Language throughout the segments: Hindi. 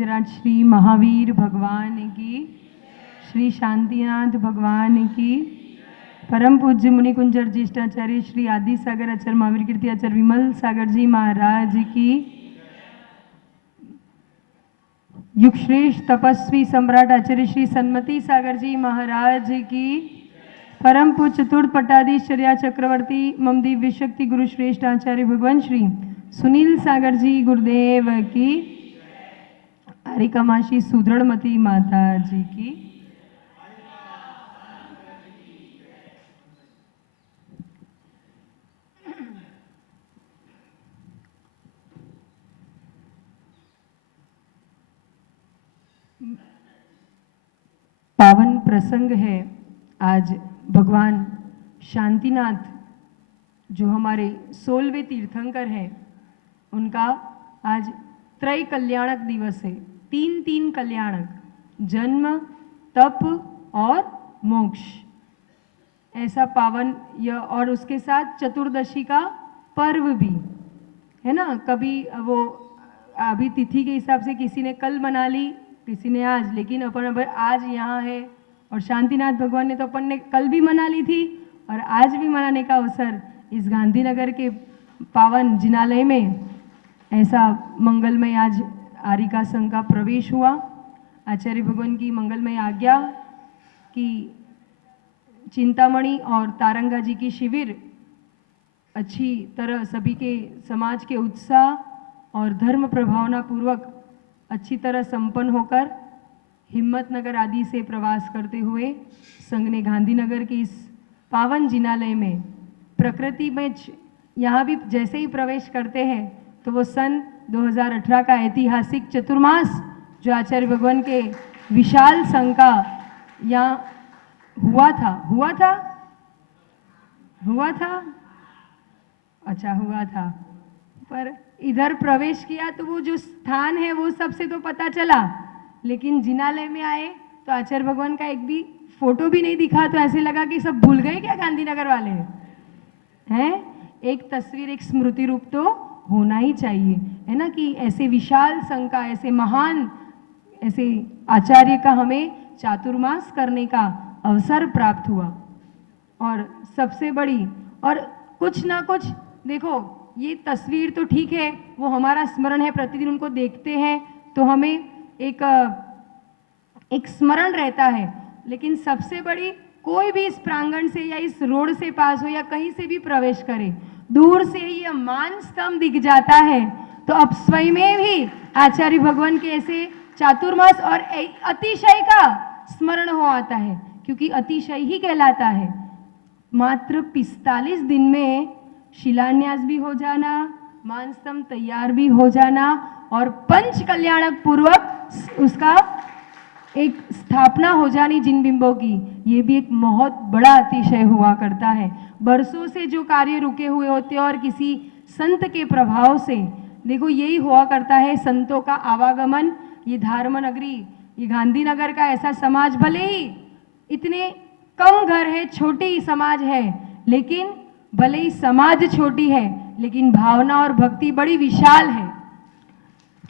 गिरिजराज श्री महावीर भगवान की, श्री शांतिनाथ भगवान की, परम पूज्य मुनि कुंजर ज्येष्ठाचार्य श्री आदि सागर आचार्य महावीर कीर्ति आचार्य विमल सागर जी महाराज की, युग श्रेष्ठ तपस्वी सम्राट आचार्य श्री सन्मति सागर जी महाराज की, परम पूज्य चतुर्थ पट्टाधीश्वर्या चक्रवर्ती मम दिव्य शक्ति गुरु श्रेष्ठ आचार्य भगवान श्री सुनील सागर जी गुरुदेव की, हरिकमाशी सुदृढ़मती माता जी की। पावन प्रसंग है आज। भगवान शांतिनाथ जो हमारे 16वें तीर्थंकर हैं, उनका आज त्रय कल्याणक दिवस है। तीन कल्याणक, जन्म, तप और मोक्ष, ऐसा पावन यह, और उसके साथ चतुर्दशी का पर्व भी है ना। कभी वो अभी तिथि के हिसाब से किसी ने कल मना ली, किसी ने आज, लेकिन अपन आज यहाँ है। और शांतिनाथ भगवान ने तो अपन ने कल भी मना ली थी और आज भी मनाने का अवसर इस गांधीनगर के पावन जिनालय में, ऐसा मंगलमय आज आरिका संघ का प्रवेश हुआ। आचार्य भगवान की मंगलमय आज्ञा कि चिंतामणि और तारंगा जी की शिविर अच्छी तरह सभी के समाज के उत्साह और धर्म प्रभावना पूर्वक अच्छी तरह संपन्न होकर हिम्मतनगर आदि से प्रवास करते हुए संघ ने गांधीनगर के इस पावन जिनालय में प्रकृति में यहाँ भी जैसे ही प्रवेश करते हैं तो वो सन 2018 का ऐतिहासिक चतुर्मास जो आचार्य भगवान के विशाल संघ का यहाँ हुआ था, अच्छा हुआ था, पर इधर प्रवेश किया तो वो जो स्थान है वो सबसे तो पता चला, लेकिन जिनालय में आए तो आचार्य भगवान का एक भी फोटो भी नहीं दिखा, तो ऐसे लगा कि सब भूल गए क्या गांधीनगर वाले हैं। एक तस्वीर, एक स्मृति रूप तो होना ही चाहिए, है ना, कि ऐसे विशाल संघ का, ऐसे महान, ऐसे आचार्य का हमें चातुर्मास करने का अवसर प्राप्त हुआ। और सबसे बड़ी, और कुछ ना कुछ देखो, ये तस्वीर तो ठीक है, वो हमारा स्मरण है, प्रतिदिन उनको देखते हैं तो हमें एक स्मरण रहता है। लेकिन सबसे बड़ी, कोई भी इस प्रांगण से या इस रोड से पास हो या कहीं से भी प्रवेश करे, दूर से ये मान स्तंभ दिख जाता है तो अब स्वयं में भी आचार्य भगवान के ऐसे चातुर्मास और अतिशय का स्मरण हो आता है, क्योंकि अतिशय ही कहलाता है। मात्र 45 दिन में शिलान्यास भी हो जाना, मान स्तंभ तैयार भी हो जाना और पंच कल्याणक पूर्वक उसका एक स्थापना हो जानी जिन बिंबों की, ये भी एक बहुत बड़ा अतिशय हुआ करता है। बरसों से जो कार्य रुके हुए होते हैं और किसी संत के प्रभाव से, देखो यही हुआ करता है, संतों का आवागमन। ये धर्म नगरी, ये गांधीनगर का ऐसा समाज, भले ही इतने कम घर है, छोटी समाज है, लेकिन भले ही समाज छोटी है लेकिन भावना और भक्ति बड़ी विशाल है,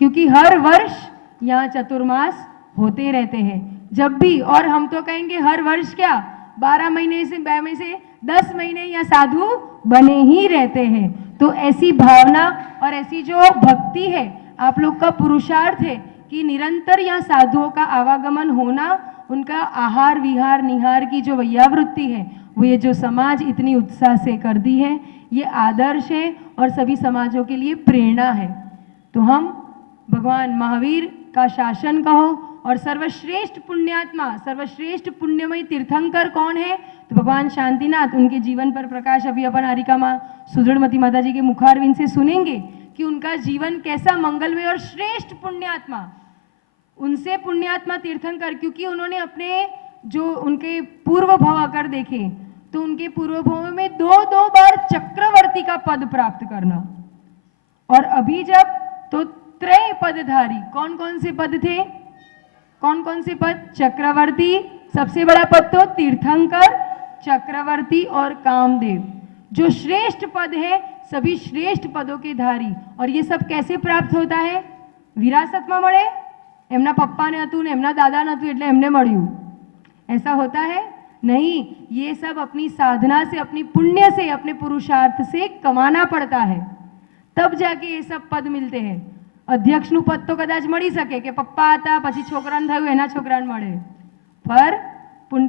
क्योंकि हर वर्ष यहाँ चतुर्मास होते रहते हैं जब भी। और हम तो कहेंगे हर वर्ष क्या, 12 महीने से 10 महीने या साधु बने ही रहते हैं। तो ऐसी भावना और ऐसी जो भक्ति है, आप लोग का पुरुषार्थ है कि निरंतर यहाँ साधुओं का आवागमन होना, उनका आहार विहार निहार की जो वैयावृत्ति है, वो ये जो समाज इतनी उत्साह से कर दी है, ये आदर्श है और सभी समाजों के लिए प्रेरणा है। तो हम भगवान महावीर का शासन कहो और सर्वश्रेष्ठ पुण्यात्मा, सर्वश्रेष्ठ पुण्यमय तीर्थंकर कौन है, तो भगवान शांतिनाथ। उनके जीवन पर प्रकाश अभी अपन हरिका माँ सुदृढ़मती माता जी के मुखारविंद से सुनेंगे कि उनका जीवन कैसा मंगलमय और श्रेष्ठ पुण्यात्मा, उनसे पुण्यात्मा तीर्थंकर, क्योंकि उन्होंने अपने जो उनके पूर्व भव अगर देखे तो उनके पूर्व भव में 2 बार चक्रवर्ती का पद प्राप्त करना, और अभी जब तो त्रय पदधारी, कौन कौन से पद थे, कौन कौन से पद, चक्रवर्ती, सबसे बड़ा पद तो तीर्थंकर, चक्रवर्ती और कामदेव, जो श्रेष्ठ पद है, सभी श्रेष्ठ पदों के धारी। और ये सब कैसे प्राप्त होता है, विरासत में મળે, એમના પપ્પાને હતું ને એમના દાદાને હતું એટલે એમને મળ્યું. ऐसा होता है नहीं. ये सब अपनी साधना से, अपनी पुण्य से, अपने पुरुषार्थ से कमाना पड़ता है, तब जाके ये सब पद मिलते हैं. अध्यक्षનું પદ તો કદાચ મળી શકે કે પપ્પા હતા પછી છોકરાને થયું એના છોકરાને મળે, पर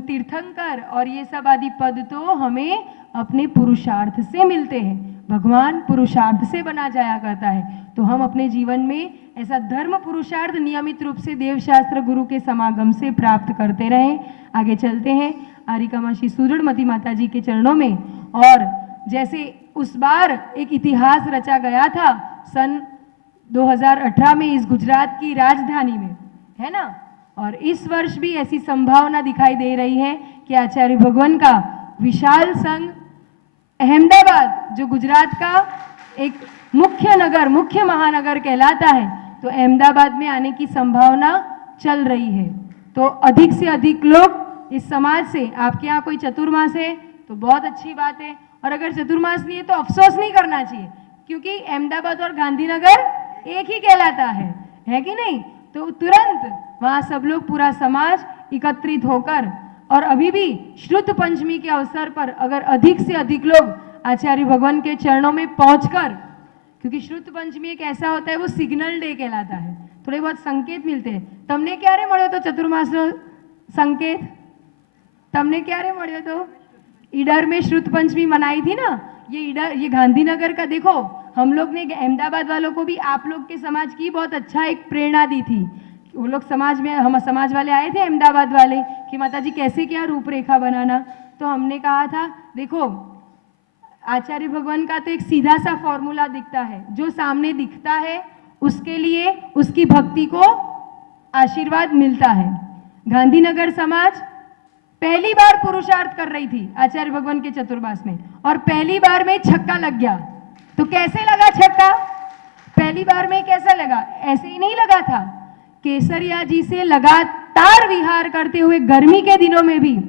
तीर्थंकर और ये सब आदि पद तो हमें अपने पुरुषार्थ से मिलते हैं. भगवान पुरुषार्थ से बना जाया करता है. तो हम अपने जीवन में ऐसा धर्म पुरुषार्थ नियमित रूप से देवशास्त्र गुरु के समागम से प्राप्त करते रहें. आगे चलते हैं आरिकामा श्री सुदृढ़मती माता जी के चरणों में. और जैसे उस बार एक इतिहास रचा गया था सन 2018 में इस गुजरात की राजधानी में, है ना, और इस वर्ष भी ऐसी संभावना दिखाई दे रही है कि आचार्य भगवान का विशाल संघ अहमदाबाद, जो गुजरात का एक मुख्य नगर, मुख्य महानगर कहलाता है, तो अहमदाबाद में आने की संभावना चल रही है. तो अधिक से अधिक लोग इस समाज से, आपके यहाँ कोई चतुर्मास है तो बहुत अच्छी बात है, और अगर चतुर्मास नहीं है तो अफसोस नहीं करना चाहिए, क्योंकि अहमदाबाद और गांधीनगर एक ही कहलाता है कि नहीं. तो तुरंत वहाँ सब लोग, पूरा समाज एकत्रित होकर, और अभी भी श्रुत पंचमी के अवसर पर अगर अधिक से अधिक लोग आचार्य भगवान के चरणों में पहुंचकर, क्योंकि श्रुत पंचमी एक ऐसा होता है, वो सिग्नल डे कहलाता है, थोड़े बहुत संकेत मिलते हैं. તમને ક્યારે મળ્યો તો ચતુર્માસનો संकेत? તમને ક્યારે મળ્યો તો? ईडर में श्रुत पंचमी मनाई थी ना, ये ईडर, ये गांधीनगर का. देखो हम लोग ने अहमदाबाद वालों को भी आप लोग के समाज की बहुत अच्छा एक प्रेरणा दी थी. वो लोग समाज में, हम समाज वाले आए थे अहमदाबाद वाले कि माताजी कैसे क्या रूपरेखा बनाना. तो हमने कहा था देखो आचार्य भगवान का तो एक सीधा सा फॉर्मूला दिखता है, जो सामने दिखता है उसके लिए उसकी भक्ति को आशीर्वाद मिलता है. गांधीनगर समाज पहली बार पुरुषार्थ कर रही थी आचार्य भगवान के चतुर्मास में, और पहली बार में छक्का लग गया. तो कैसे लगा छक्का? पहली बार में कैसा लगा? ऐसे ही नहीं लगा था. केसरिया जी से लगातार विहार करते हुए गर्मी के दिनों में भी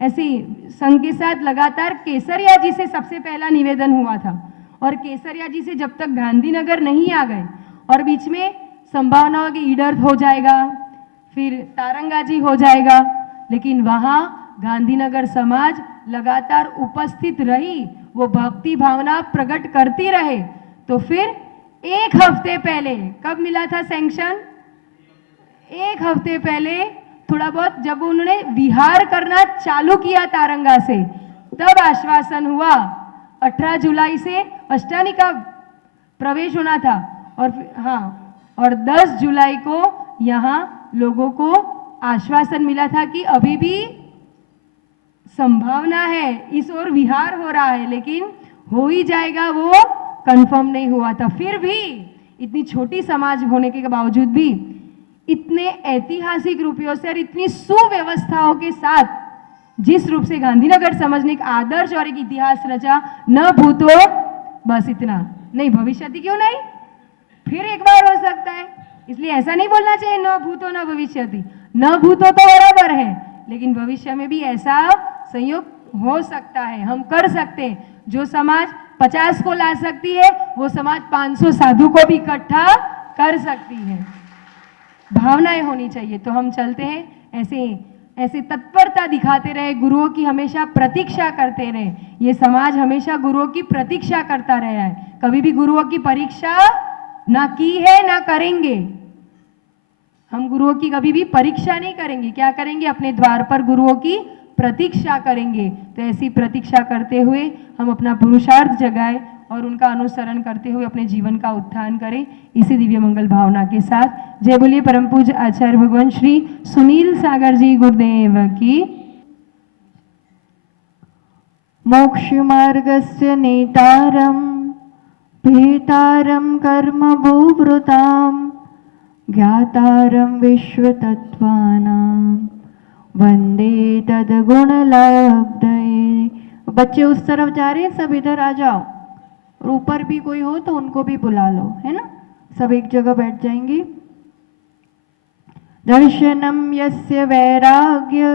ऐसे संघ के साथ लगातार केसरिया जी से सबसे पहला निवेदन हुआ था. और केसरिया जी से जब तक गांधीनगर नहीं आ गए, और बीच में संभावना हो कि ईडर हो जाएगा, फिर तारंगा जी हो जाएगा, लेकिन वहाँ गांधीनगर समाज लगातार उपस्थित रही, वो भक्ति भावना प्रकट करती रहे. तो फिर एक हफ्ते पहले, कब मिला था सैंक्शन? एक हफ्ते पहले थोड़ा बहुत जब उन्होंने विहार करना चालू किया तारंगा से, तब आश्वासन हुआ 18 जुलाई से अष्टानी का प्रवेश होना था. और हाँ, और 10 जुलाई को यहाँ लोगों को आश्वासन मिला था कि अभी भी संभावना है, इस ओर विहार हो रहा है, लेकिन हो ही जाएगा, वो कंफर्म नहीं हुआ था. फिर भी इतनी छोटी समाज होने के बावजूद भी इतने ऐतिहासिक रूपों से और इतनी सुव्यवस्थाओं के साथ जिस रूप से गांधीनगर समाज ने एक आदर्श और एक इतिहास रचा, न भूतो बस इतना नहीं, भविष्य क्यों नहीं, फिर एक बार हो सकता है. इसलिए ऐसा नहीं बोलना चाहिए न भूतो न भविष्यति. न भूतो तो बराबर है, लेकिन भविष्य में भी ऐसा संयोग हो सकता है, हम कर सकते हैं. जो समाज 50 को ला सकती है, वो समाज 500 साधु को भी इकट्ठा कर सकती है. भावनाएं होनी चाहिए. तो हम चलते हैं ऐसे तत्परता दिखाते रहे, गुरुओं की हमेशा प्रतीक्षा करते रहे. ये समाज हमेशा गुरुओं की प्रतीक्षा करता रहा है, कभी भी गुरुओं की परीक्षा ना की है ना करेंगे. हम गुरुओं की कभी भी परीक्षा नहीं करेंगे. क्या करेंगे? अपने द्वार पर गुरुओं की प्रतीक्षा करेंगे. तो ऐसी प्रतीक्षा करते हुए हम अपना पुरुषार्थ जगाए और उनका अनुसरण करते हुए अपने जीवन का उत्थान करें, इसी दिव्य मंगल भावना के साथ. जय बोलिए परम पूज्य आचार्य भगवान श्री सुनील सागर जी गुरुदेव की. मोक्ष मार्गस्य नेतारम भेतारम कर्म भूभृताम ज्ञातारम विश्व तत्वानाम वंदे तद्गुण लब्धये. बच्चे उस तरफ जा रहे हैं, सब इधर आ जाओ, और ऊपर भी कोई हो तो उनको भी बुला लो, है ना. सब एक जगह बैठ जाएंगे. दर्शनम यस्य वैराग्य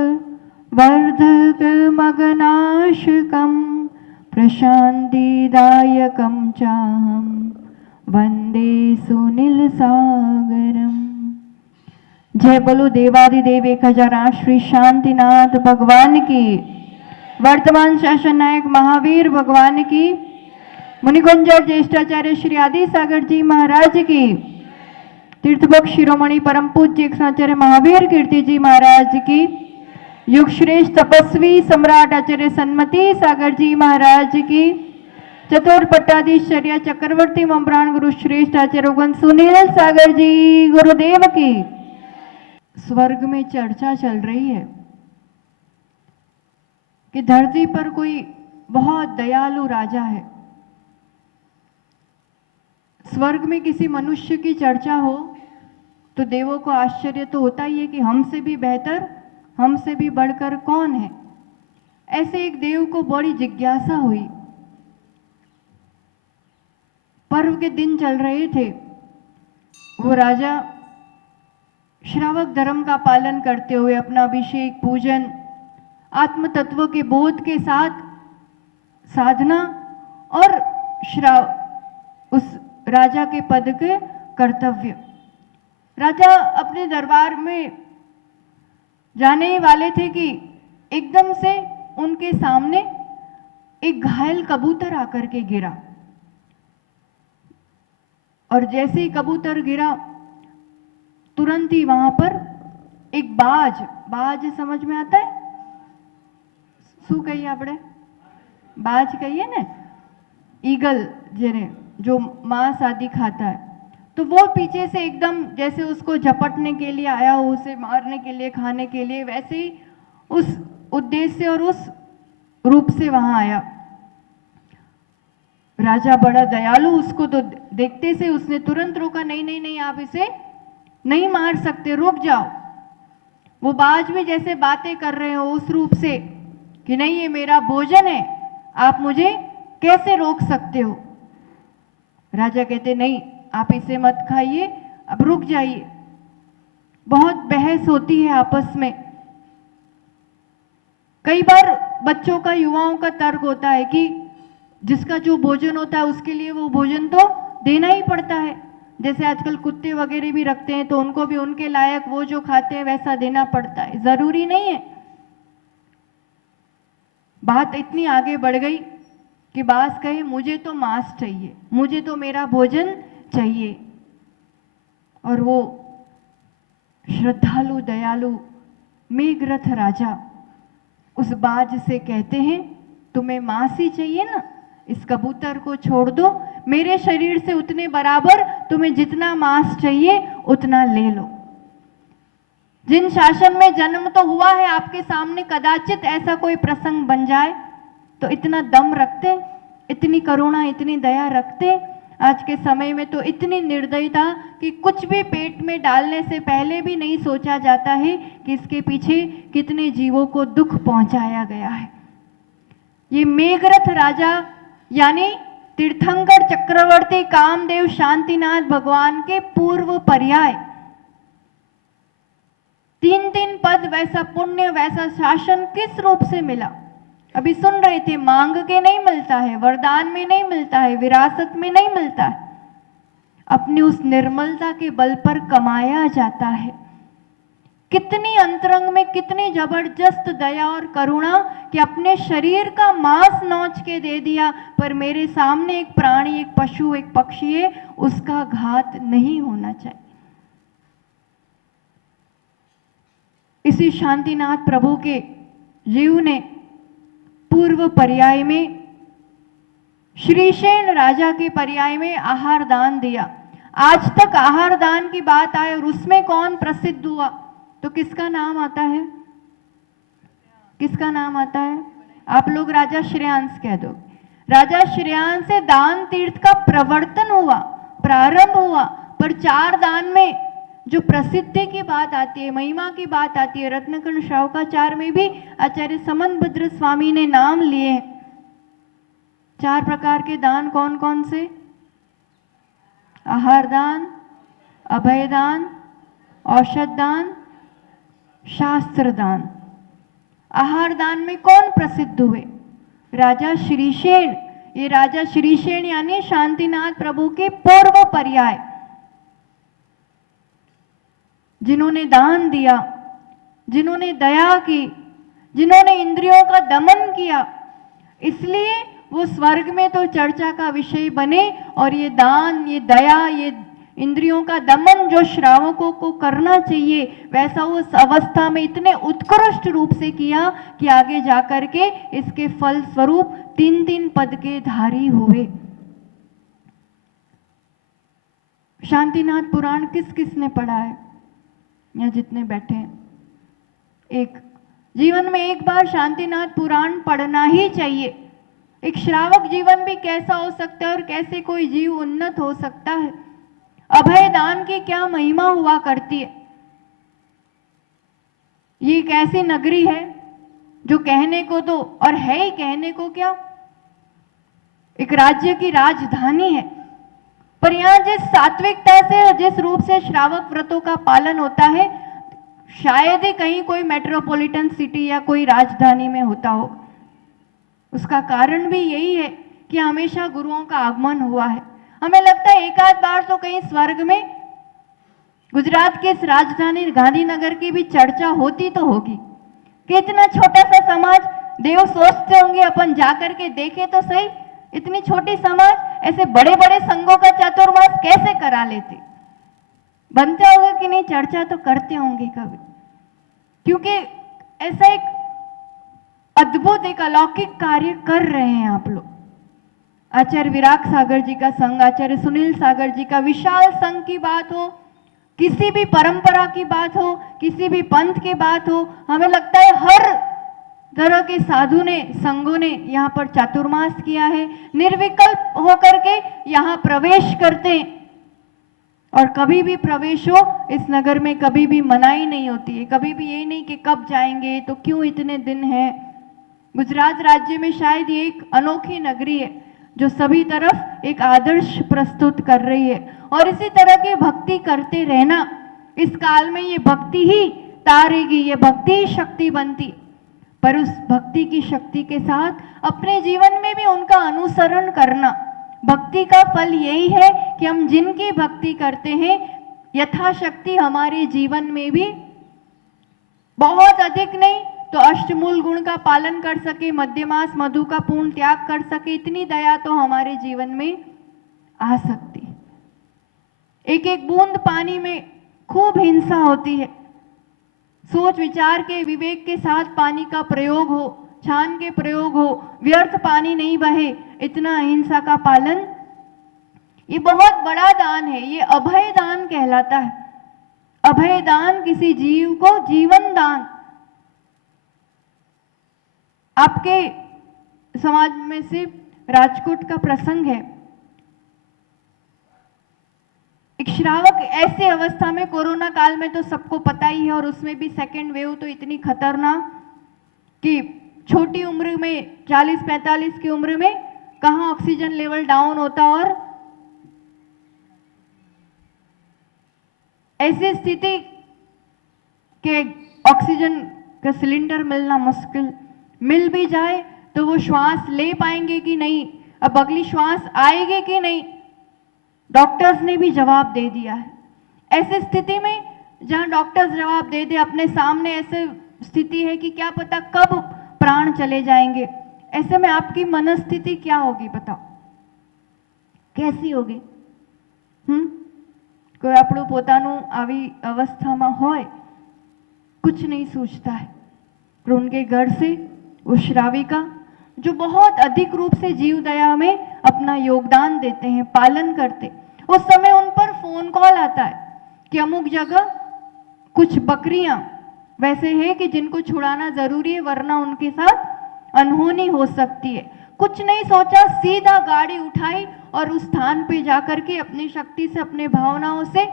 वर्धक मगनाशकम प्रशांतिदायकम चाहम वंदे सुनील सागरम. जय बोलो देवादिदेव 1008 श्री शांतिनाथ भगवान की, वर्तमान शासन नायक महावीर भगवान की, मुनिकुंजर ज्येष्ठाचार्य श्री आदि सागर जी महाराज की, तीर्थभक्त शिरोमणि परम पूज्य आचार्य महावीर कीर्ति जी महाराज की, युग श्रेष्ठ तपस्वी सम्राट आचार्य सन्मति सागर जी महाराज की, चतुर पट्टाधीश्चर्य चक्रवर्ती मम्प्राण गुरु श्रेष्ठ आचार्य सुनील सागर जी गुरुदेव की। स्वर्ग में चर्चा चल रही है कि धरती पर कोई बहुत दयालु राजा है। स्वर्ग में किसी मनुष्य की चर्चा हो तो देवों को आश्चर्य तो होता ही है कि हमसे भी बेहतर, हमसे भी बढ़कर कौन है। ऐसे एक देव को बड़ी जिज्ञासा हुई। पर्व के दिन चल रहे थे। वो राजा श्रावक धर्म का पालन करते हुए अपना अभिषेक, पूजन, आत्म तत्व के बोध के साथ साधना और उस राजा के पद के कर्तव्य। राजा अपने दरबार में जाने ही वाले थे कि एकदम से उनके सामने एक घायल कबूतर आकर के गिरा, और जैसे ही कबूतर गिरा तुरंत ही वहां पर एक बाज समझ में आता है? शू कहिए आपने? बाज कहिए ना, ईगल जेने जो मांस आदि खाता है, तो वो पीछे से एकदम जैसे उसको झपटने के लिए आया हो, उसे मारने के लिए, खाने के लिए, वैसे ही उस उद्देश्य और उस रूप से वहां आया। राजा बड़ा दयालु, उसको तो देखते से उसने तुरंत रोका, नहीं नहीं नहीं, आप इसे नहीं मार सकते, रुक जाओ। वो बाज में जैसे बातें कर रहे हो उस रूप से कि नहीं ये मेरा भोजन है, आप मुझे कैसे रोक सकते हो। राजा कहते नहीं, आप इसे मत खाइए, अब रुक जाइए। बहुत बहस होती है आपस में। कई बार बच्चों का, युवाओं का तर्क होता है कि जिसका जो भोजन होता है उसके लिए वो भोजन तो देना ही पड़ता है। जैसे आजकल कुत्ते वगैरह भी रखते हैं तो उनको भी उनके लायक वो जो खाते हैं वैसा देना पड़ता है, जरूरी नहीं है। बात इतनी आगे बढ़ गई कि बाज कहे मुझे तो मांस चाहिए, मुझे तो मेरा भोजन चाहिए। और वो श्रद्धालु दयालु मेघरथ राजा उस बाज से कहते हैं तुम्हें मांस ही चाहिए ना, इस कबूतर को छोड़ दो, मेरे शरीर से उतने बराबर तुम्हें जितना मांस चाहिए उतना ले लो। जिन शासन में जन्म तो हुआ है आपके सामने कदाचित ऐसा कोई प्रसंग बन जाए तो इतना दम रखते, इतनी करुणा, इतनी दया रखते। आज के समय में तो इतनी निर्दयता कि कुछ भी पेट में डालने से पहले भी नहीं सोचा जाता है कि इसके पीछे कितने जीवों को दुख पहुंचाया गया है। ये मेघरथ राजा यानी तीर्थंकर चक्रवर्ती कामदेव शांतिनाथ भगवान के पूर्व पर्याय। 3-3 पद, वैसा पुण्य, वैसा शासन किस रूप से मिला? अभी सुन रहे थे, मांग के नहीं मिलता है, वरदान में नहीं मिलता है, विरासत में नहीं मिलता है, अपनी उस निर्मलता के बल पर कमाया जाता है। कितनी अंतरंग में कितनी जबरदस्त दया और करुणा कि अपने शरीर का मांस नोच के दे दिया, पर मेरे सामने एक प्राणी, एक पशु, एक पक्षी है, उसका घात नहीं होना चाहिए। इसी शांतिनाथ प्रभु के जीव ने पूर्व पर्याय में श्रीशैन राजा के पर्याय में आहार दान दिया। आज तक आहार दान की बात आए और उसमें कौन प्रसिद्ध हुआ तो किसका नाम आता है? किसका नाम आता है? आप लोग राजा श्रेयांश कह दो। राजा श्रेयांश से दान तीर्थ का प्रवर्तन हुआ, प्रारंभ हुआ। पर 4 दान में जो प्रसिद्धि की बात आती है, महिमा की बात आती है, रत्नकर्ण श्रावकाचार में भी आचार्य समनभद्र स्वामी ने नाम लिए। 4 प्रकार के दान कौन कौन से? आहार दान, अभय दान, औषध दान, शास्त्र दान। आहार दान में कौन प्रसिद्ध हुए? राजा श्रीशैन। ये राजा श्रीशैन यानी शांतिनाथ प्रभु के पूर्व पर्याय। जिन्होंने दान दिया, जिन्होंने दया की, जिन्होंने इंद्रियों का दमन किया, इसलिए वो स्वर्ग में तो चर्चा का विषय बने। और ये दान, ये दया, ये इंद्रियों का दमन जो श्रावकों को करना चाहिए, वैसा उस अवस्था में इतने उत्कृष्ट रूप से किया कि आगे जाकर के इसके फल स्वरूप 3-3 पद के धारी हुए। शांतिनाथ पुराण किस किस ने पढ़ा है? या जितने बैठे हैं, एक जीवन में एक बार शांतिनाथ पुराण पढ़ना ही चाहिए। एक श्रावक जीवन भी कैसा हो सकता है और कैसे कोई जीव उन्नत हो सकता है। अभय दान की क्या महिमा हुआ करती है। ये एक ऐसी नगरी है जो कहने को तो, और है ही कहने को क्या, एक राज्य की राजधानी है। पर यहाँ जिस सात्विकता से और जिस रूप से श्रावक व्रतों का पालन होता है, शायद ही कहीं कोई मेट्रोपॉलिटन सिटी या कोई राजधानी में होता हो। उसका कारण भी यही है कि हमेशा गुरुओं का आगमन हुआ है। हमें लगता है एक आध बार तो कहीं स्वर्ग में गुजरात के इस राजधानी गांधीनगर की भी चर्चा होती तो होगी कि इतना छोटा सा समाज, देव सोचते होंगे अपन जाकर के देखें तो सही, इतनी छोटी समाज ऐसे बड़े बड़े संघों का चातुर्मास कैसे करा लेते। बनता होगा कि नहीं, चर्चा तो करते होंगे कभी, क्योंकि ऐसा एक अद्भुत, एक अलौकिक कार्य कर रहे हैं आप लोग। आचार्य विराग सागर जी का संघ, आचार्य सुनील सागर जी का विशाल संघ की बात हो, किसी भी परंपरा की बात हो, किसी भी पंथ की बात हो, हमें लगता है हर तरह के साधु ने, संघों ने यहाँ पर चातुर्मास किया है, निर्विकल्प होकर के यहाँ प्रवेश करते हैं। और कभी भी प्रवेश हो इस नगर में कभी भी मनाही नहीं होती है। कभी भी ये नहीं कि कब जाएंगे, तो क्यों इतने दिन है। गुजरात राज्य में शायद ये एक अनोखी नगरी है जो सभी तरफ एक आदर्श प्रस्तुत कर रही है। और इसी तरह की भक्ति करते रहना, इस काल में ये भक्ति ही तारेगी, ये भक्ति ही शक्ति बनती। पर उस भक्ति की शक्ति के साथ अपने जीवन में भी उनका अनुसरण करना। भक्ति का फल यही है कि हम जिनकी भक्ति करते हैं, यथाशक्ति हमारे जीवन में भी बहुत अधिक नहीं तो अष्टमूल गुण का पालन कर सके, मध्यमास मधु का पूर्ण त्याग कर सके, इतनी दया तो हमारे जीवन में आ सकती है। एक एक बूंद पानी में खूब हिंसा होती है। सोच विचार के, विवेक के साथ पानी का प्रयोग हो, छान के प्रयोग हो, व्यर्थ पानी नहीं बहे, इतना अहिंसा का पालन, ये बहुत बड़ा दान है। ये अभय दान कहलाता है। अभय दान किसी जीव को जीवन दान। आपके समाज में से राजकोट का प्रसंग है। एक श्रावक ऐसे अवस्था में, कोरोना काल में तो सबको पता ही है, और उसमें भी सेकेंड वेव तो इतनी खतरनाक कि छोटी उम्र में 40-45 की उम्र में कहाँ ऑक्सीजन लेवल डाउन होता, और ऐसी स्थिति के ऑक्सीजन का सिलेंडर मिलना मुश्किल, मिल भी जाए तो वो श्वास ले पाएंगे कि नहीं, अब अगली श्वास आएगी कि नहीं, डॉक्टर्स ने भी जवाब दे दिया है। ऐसी स्थिति में जहां डॉक्टर्स जवाब दे दे, अपने सामने ऐसे स्थिति है कि क्या पता कब प्राण चले जाएंगे, ऐसे में आपकी मनस्थिति क्या होगी बताओ, कैसी होगी? कोई આપણું પોતાનું આવી અવસ્થામાં હોય, कुछ नहीं सोचता है। और उनके घर से उस श्राविका जो बहुत अधिक रूप से जीव दया में अपना योगदान देते हैं, पालन करते, उस समय उन पर फोन कॉल आता है कि अमुक जगह कुछ बकरियां वैसे हैं कि जिनको छुड़ाना जरूरी है, वरना उनके साथ अनहोनी हो सकती है। कुछ नहीं सोचा, सीधा गाड़ी उठाई और उस स्थान पे जाकर के अपनी शक्ति से, अपने भावनाओं से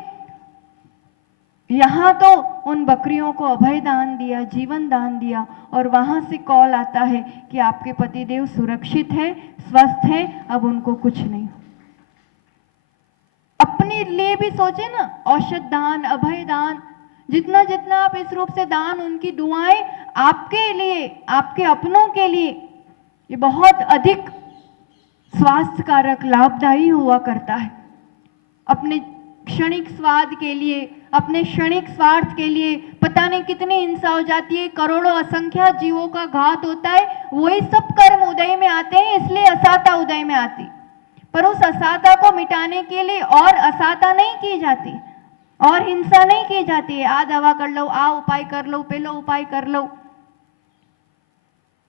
यहाँ तो उन बकरियों को अभय दान दिया, जीवन दान दिया, और वहां से कॉल आता है कि आपके पतिदेव सुरक्षित है, स्वस्थ है, अब उनको कुछ नहीं। अपने लिए भी सोचे ना, औषध दान, अभय दान, जितना जितना आप इस रूप से दान, उनकी दुआएं आपके लिए, आपके अपनों के लिए, ये बहुत अधिक स्वास्थ्य कारक, लाभदायी हुआ करता है। अपने क्षणिक स्वाद के लिए, अपने क्षणिक स्वार्थ के लिए पता नहीं कितनी हिंसा हो जाती है, करोड़ों असंख्य जीवों का घात होता है, वही सब कर्म उदय में आते हैं, इसलिए असाता उदय में आती। पर उस असाता को मिटाने के लिए और असाता नहीं की जाती और हिंसा नहीं की जाती है। आ दवा कर लो, आ उपाय कर लो, पेलो उपाय कर लो।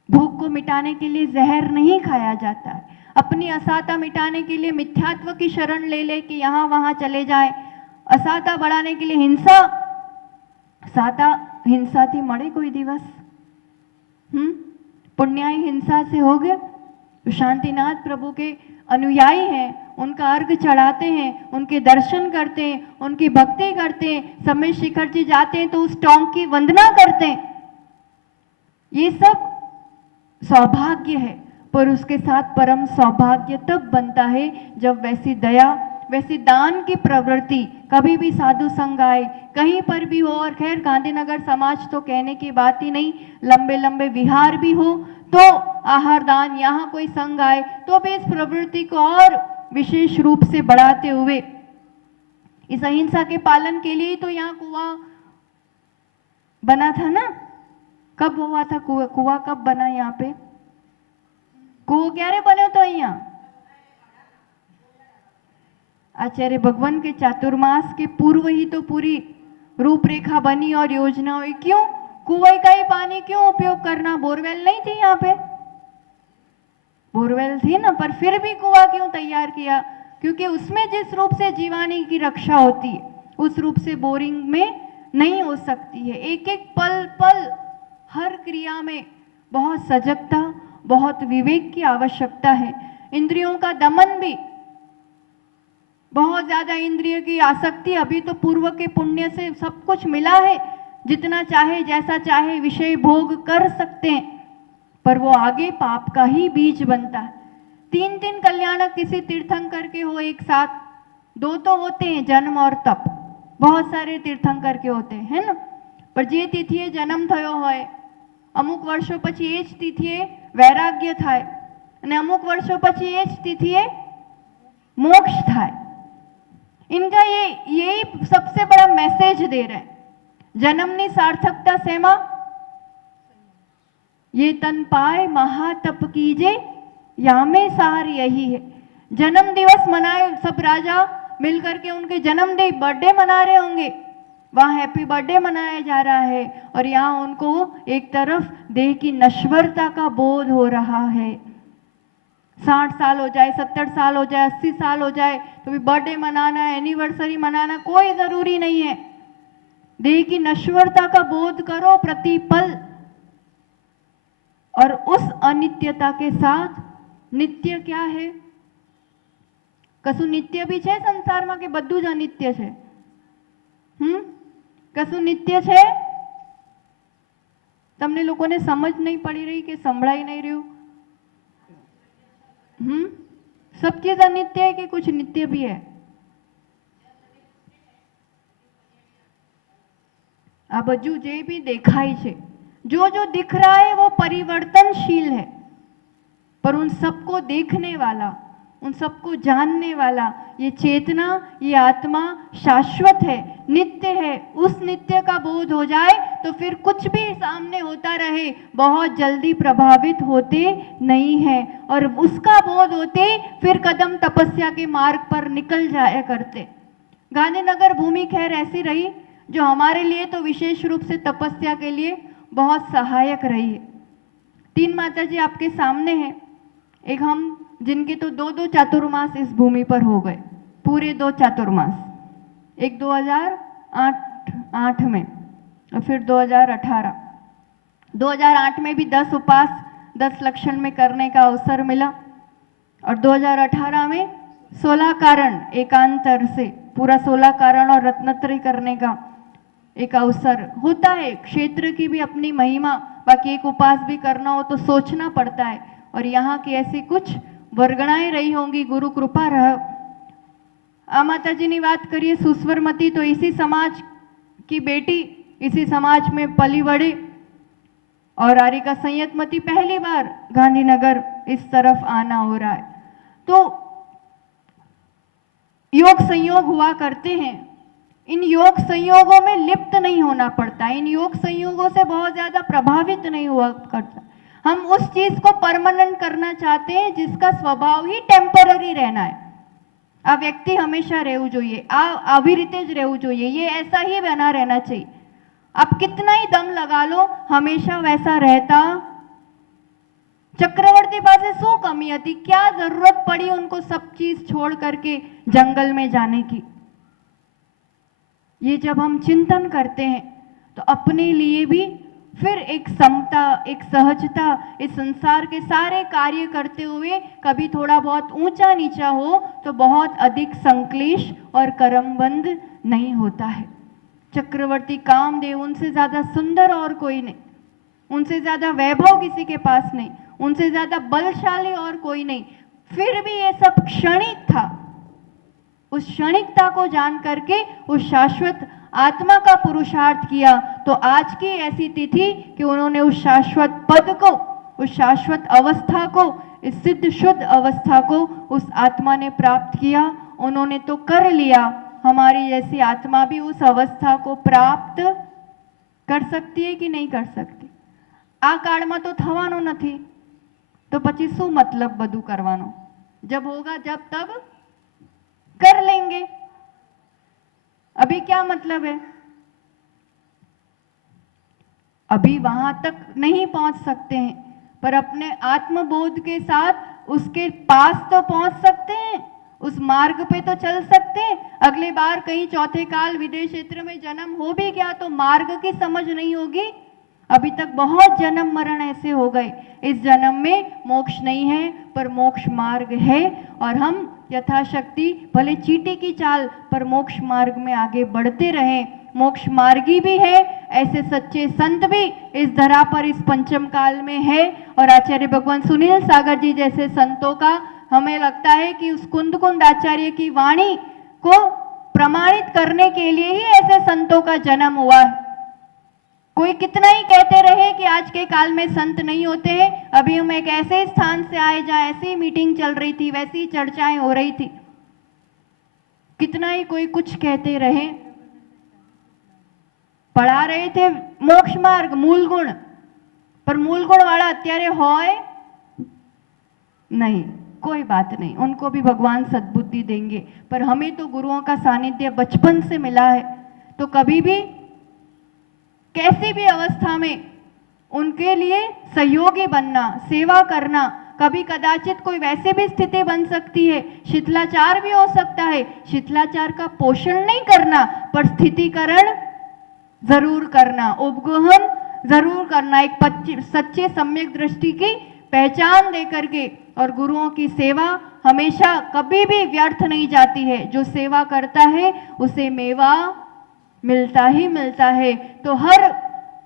भूख को मिटाने के लिए जहर नहीं खाया जाता है। अपनी असाता मिटाने के लिए मिथ्यात्व की शरण ले ले कि यहां वहां चले जाए। असाता बढ़ाने के लिए हिंसा, साता हिंसा थी मरे कोई दिवस। पुण्याई हिंसा से हो गए। तो शांतिनाथ प्रभु के अनुयायी हैं, उनका अर्घ चढ़ाते हैं, उनके दर्शन करते हैं, उनकी भक्ति करते हैं। समय शिखर जी जाते हैं तो उस टोंक की वंदना करते हैं। ये सब सौभाग्य है, पर उसके साथ परम सौभाग्य तब बनता है जब वैसी दया, वैसी दान की प्रवृत्ति कभी भी साधु संग आए, कहीं पर भी हो। और खैर गांधीनगर समाज तो कहने की बात ही नहीं, लंबे लंबे विहार भी हो तो आहार दान, यहाँ कोई संग आए तो भी इस प्रवृत्ति को और विशेष रूप से बढ़ाते हुए इस अहिंसा के पालन के लिए तो यहाँ कुआं बना था ना। कब हुआ था कुआं कब बना यहाँ पे? कुओं क्यारे बने तो यहाँ आचार्य भगवान के चातुर्मास के पूर्व ही तो पूरी रूपरेखा बनी और योजना हुई। क्यों? कुएं का ही पानी क्यों उपयोग करना? बोरवेल नहीं थी यहाँ पे? बोरवेल थी ना, पर फिर भी कुआं क्यों तैयार किया? क्योंकि उसमें जिस रूप से जीवानी की रक्षा होती है उस रूप से बोरिंग में नहीं हो सकती है। एक एक पल पल हर क्रिया में बहुत सजगता, बहुत विवेक की आवश्यकता है। इंद्रियों का दमन भी, बहुत ज्यादा इंद्रिय की आसक्ति, अभी तो पूर्व के पुण्य से सब कुछ मिला है, जितना चाहे जैसा चाहे विषय भोग कर सकते हैं, पर वो आगे पाप का ही बीज बनता है। 3 कल्याणक किसी तीर्थंकर के हो एक साथ, 2 तो होते हैं जन्म और तप, बहुत सारे तीर्थंकर के होते हैं, है ना। पर जे तिथिए जन्म थयो होय, अमुक वर्षों પછી એ જ તિથિએ વૈરાગ્ય થાય અને અમુક વર્ષો પછી એ જ તિથિએ मोक्ष થાય। इनका यही सबसे बड़ा मैसेज दे रहे हैं। जन्मनी सार्थकता सेमा, ये तन पाए महातप कीजे, यामे सार यही है। जन्म दिवस मनाए, सब राजा मिलकर के उनके जन्मदिन बर्थडे मना रहे होंगे, वहां हैप्पी बर्थडे मनाया जा रहा है और यहाँ उनको एक तरफ देह की नश्वरता का बोध हो रहा है। 60 साल हो जाए, 70 साल हो जाए, 80 साल हो जाए तो भी बर्थडे मनाना, एनिवर्सरी मनाना कोई जरूरी नहीं है। देह की नश्वरता का बोध करो प्रतिपल, और उस अनित्यता के साथ नित्य क्या है? कશું નિત્ય બી છે સંસારમાં કે બધું જ અનિત્ય છે? કશું નિત્ય છે? તમને લોકોને સમજ નહીં પડી રહી કે સંભળાઈ નહીં રહ્યું? सब चीज अनित्य है कि कुछ नित्य भी है? આ બધું જે भी દેખાય છે, जो जो दिख रहा है वो परिवर्तनशील है, पर उन सबको देखने वाला, उन सबको जानने वाला ये चेतना, ये आत्मा शाश्वत है, नित्य है। उस नित्य का बोध हो जाए तो फिर कुछ भी सामने होता रहे बहुत जल्दी प्रभावित होते नहीं है, और उसका बोध होते फिर कदम तपस्या के मार्ग पर निकल जाया करते। गांधीनगर भूमि खैर ऐसी रही जो हमारे लिए तो विशेष रूप से तपस्या के लिए बहुत सहायक रही है। 3 माताजी आपके सामने हैं। एक हम जिनके तो 2 चातुर्मास इस भूमि पर हो गए, पूरे 2 चातुर्मास, एक 2008 में और फिर 2018। 2008 में भी 10 उपास 10 लक्षण में करने का अवसर मिला, और 2018 में 16 कारण एकांतर से पूरा 16 कारण और रत्नत्रय करने का एक अवसर होता है। क्षेत्र की भी अपनी महिमा, बाकी एक उपास भी करना हो तो सोचना पड़ता है, और यहाँ की ऐसी कुछ वर्गणाएं रही होंगी, गुरु कृपा रह। आ माता जी ने बात करिए सुस्वरमती, तो इसी समाज की बेटी, इसी समाज में पली बड़ी, और आरिका संयतमती पहली बार गांधीनगर इस तरफ आना हो रहा है। तो योग संयोग हुआ करते हैं। इन योग संयोगों में लिप्त नहीं होना पड़ता, इन योग संयोगों से बहुत ज्यादा प्रभावित नहीं हुआ करता। हम उस चीज को परमानेंट करना चाहते हैं जिसका स्वभाव ही टेम्पररी रहना है। आ व्यक्ति हमेशा રહેવું જોઈએ, આવી રીતે જ રહેવું જોઈએ, ये ऐसा ही बना रहना चाहिए। आप कितना ही दम लगा लो, हमेशा वैसा रहता। चक्रवर्ती पासे शू कमी थी, क्या जरूरत पड़ी उनको सब चीज छोड़ करके जंगल में जाने की। ये जब हम चिंतन करते हैं तो अपने लिए भी फिर एक समता, एक सहजता, इस संसार के सारे कार्य करते हुए कभी थोड़ा बहुत ऊंचा नीचा हो तो बहुत अधिक संक्लेश और कर्मबंध नहीं होता है। चक्रवर्ती कामदेव, उनसे ज्यादा सुंदर और कोई नहीं, उनसे ज्यादा वैभव किसी के पास नहीं, उनसे ज्यादा बलशाली और कोई नहीं, फिर भी ये सब क्षणिक था। उस क्षणिकता को जान करके उस शाश्वत आत्मा का पुरुषार्थ किया तो आज की ऐसी तिथि कि उन्होंने उस शाश्वत पद को, उस शाश्वत अवस्था को, इस सिद्ध शुद्ध अवस्था को उस आत्मा ने प्राप्त किया। उन्होंने तो कर लिया, हमारी जैसी आत्मा भी उस अवस्था को प्राप्त कर सकती है कि नहीं कर सकती? आ काळमां तो थवानो नथी, तो पछी शू मतलब बधु करवानो? जब होगा जब तब कर लेंगे, अभी क्या मतलब है? अभी वहां तक नहीं पहुंच सकते हैं, पर अपने आत्मबोध के साथ उसके पास तो पहुंच सकते हैं, उस मार्ग पे तो चल सकते हैं। अगली बार कहीं चौथे काल विदेश क्षेत्र में जन्म हो भी गया तो मार्ग की समझ नहीं होगी। अभी तक बहुत जन्म मरण ऐसे हो गए। इस जन्म में मोक्ष नहीं है पर मोक्ष मार्ग है, और हम यथाशक्ति भले चींटी की चाल पर मोक्ष मार्ग में आगे बढ़ते रहें। मोक्ष मार्गी भी है, ऐसे सच्चे संत भी इस धरा पर इस पंचम काल में है, और आचार्य भगवान सुनील सागर जी जैसे संतों का हमें लगता है कि उस कुंद आचार्य की वाणी को प्रमाणित करने के लिए ही ऐसे संतों का जन्म हुआ है। कोई कितना ही कहते रहे कि आज के काल में संत नहीं होते हैं, अभी हम एक ऐसे स्थान से आए जहां ऐसी मीटिंग चल रही थी, वैसी चर्चाएं हो रही थी, कितना ही कोई कुछ कहते रहे। पढ़ा रहे थे मोक्ष मार्ग मूल गुण, पर मूल गुण वाला अत्यारे होय नहीं, कोई बात नहीं, उनको भी भगवान सद्बुद्धि देंगे। पर हमें तो गुरुओं का सानिध्य बचपन से मिला है, तो कभी भी कैसी भी अवस्था में उनके लिए सहयोगी बनना, सेवा करना, कभी कदाचित कोई वैसे भी स्थिति बन सकती है, शिथिलाचार भी हो सकता है, शिथिलाचार का पोषण नहीं करना पर स्थितिकरण जरूर करना, उपगोहन जरूर करना, एक सच्चे सम्यक दृष्टि की पहचान दे करके। और गुरुओं की सेवा हमेशा कभी भी व्यर्थ नहीं जाती है, जो सेवा करता है उसे मेवा मिलता ही मिलता है। तो हर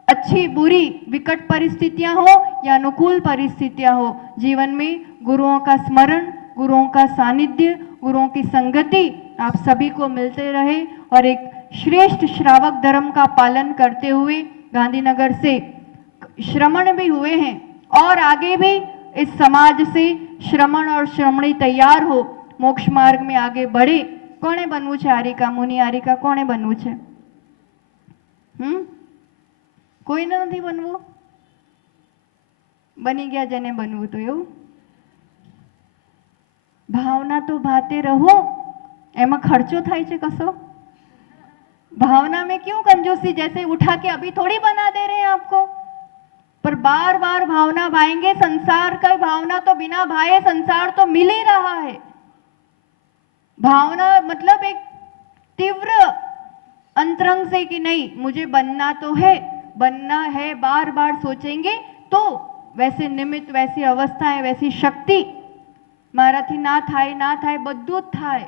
अच्छी बुरी विकट परिस्थितियां हो या अनुकूल परिस्थितियां हो, जीवन में गुरुओं का स्मरण, गुरुओं का सानिध्य, गुरुओं की संगति आप सभी को मिलते रहे, और एक श्रेष्ठ श्रावक धर्म का पालन करते हुए गांधीनगर से श्रमण भी हुए हैं, और आगे भी इस समाज से श्रमण और श्रमणी तैयार हो, मोक्ष मार्ग में आगे बढ़े। कोने बनवू छे आरिका मुनि? आरिका कोने बनवू छे? कोईने नहीं बनवू? बनी गया जने बनवू तो एवं भावना तो भाते रहो, एमा खर्चो थाय छे कसो? भावना में क्यों कंजूसी? जैसे उठा के अभी थोड़ी बना दे रहे हैं आपको, पर बार बार भावना भाएंगे। संसार का भावना तो बिना भाए संसार तो मिल ही रहा है। भावना मतलब एक तीव्र अंतरंग से कि नहीं मुझे बनना तो है, बनना है, बार बार सोचेंगे तो वैसे निमित्त, वैसी अवस्थाएं, वैसी शक्ति माराथी ना थाय, ना थाय, बद्दू थाय।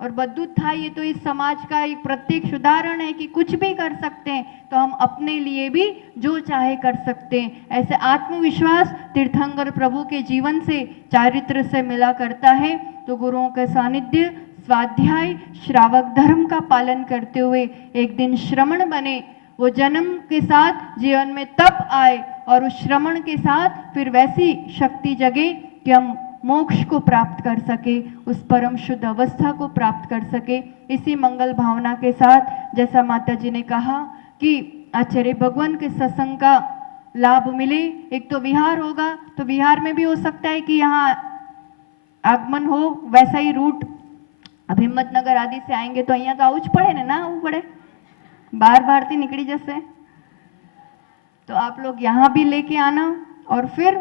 और बद्दू थाय, ये तो इस समाज का एक प्रत्यक्ष उदाहरण है कि कुछ भी कर सकते हैं, तो हम अपने लिए भी जो चाहे कर सकते हैं। ऐसे आत्मविश्वास तीर्थंकर प्रभु के जीवन से, चारित्र से मिला करता है। तो गुरुओं का सानिध्य, स्वाध्याय, श्रावक धर्म का पालन करते हुए एक दिन श्रमण बने। वो जन्म के साथ जीवन में तप आए, और उस श्रमण के साथ फिर वैसी शक्ति जगे कि हम मोक्ष को प्राप्त कर सके, उस परम शुद्ध अवस्था को प्राप्त कर सके। इसी मंगल भावना के साथ जैसा माता जी ने कहा कि आचार्य भगवान के सत्संग का लाभ मिले, एक तो विहार होगा तो विहार में भी हो सकता है कि यहाँ आगमन हो, वैसा ही रूट अब हिम्मतनगर आदि से आएंगे तो અહીંયા તો આવું જ પડે ને, ના આવવું પડે, बार થી નીકળી જશે। तो आप लोग यहाँ भी लेके आना और फिर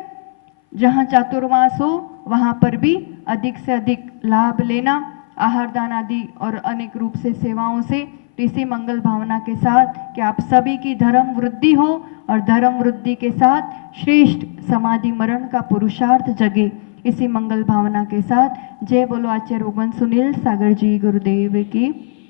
जहाँ चातुर्मास हो वहाँ पर भी अधिक से अधिक लाभ लेना, आहार दान आदि और अनेक रूप से सेवाओं से। तो इसी मंगल भावना के साथ कि आप सभी की धर्म वृद्धि हो और धर्म वृद्धि के साथ श्रेष्ठ समाधि मरण का पुरुषार्थ जगे, इसी मंगल भावना के साथ जय बोलो आचार्य भगवान सुनील सागर जी गुरुदेव की।